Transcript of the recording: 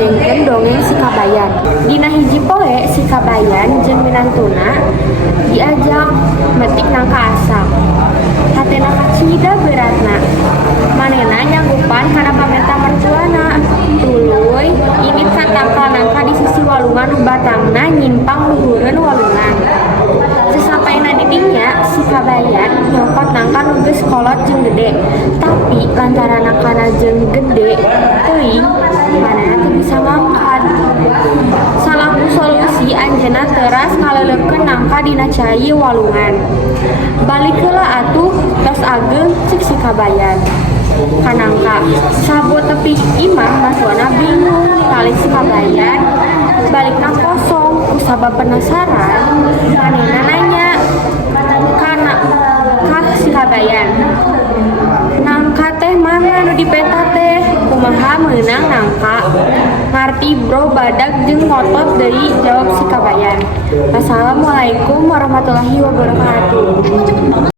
ngadengkeun dongeng si Kabayan. Dina hiji poe si Kabayan jeung minantuna diajak metik nangka asam. Hatena kacida beratna. Manehna nyanggupan kana pamenta mertuana. Tuluy init katangkal nangka di sisi walungan nu batangna nyimpang luhureun walungan. Sasampaina di dinya si Kabayan nyokot nangka nu geus kolot jeung gede. Tapi lantaran nangkana jeung gede teuing manehna teu bisa ngangkat. Salaku solusi anjeunna teuras ngaleuleupkeun nangka dina cai walungan. Balik heula atuh tos ageung ceuk si Kabayan. Kanangka sabot tepi imah masuana bingung ningali si Kabayan balikna kosong kusabab penasaran manehna nanya kana si Kabayan, nangka teh mana nu dipeta teh kumaha meunang nangka ngarti bro badag jeung ngotot deui jawab si Kabayan. Assalamualaikum warahmatullahi wabarakatuh.